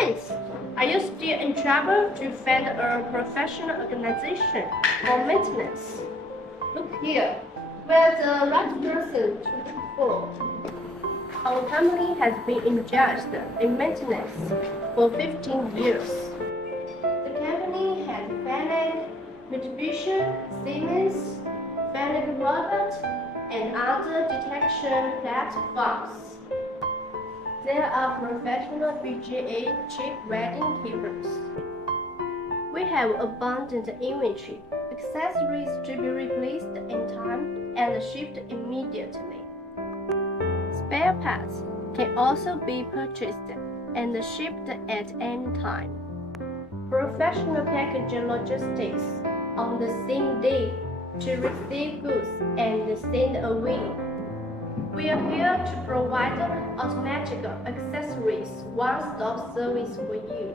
Friends, are you still in trouble to find a professional organization for maintenance? Look here, we're the right person to look for. Our company has been engaged in maintenance for 15 years. The company has Finland, Mitsubishi, Siemens, Finland Robot, and other detection platforms. There are professional VGA chip welding cables. We have abundant inventory. Accessories to be replaced in time and shipped immediately. Spare parts can also be purchased and shipped at any time. Professional packaging logistics on the same day to receive goods and send away. We are here to provide automatic accessories one-stop service for you.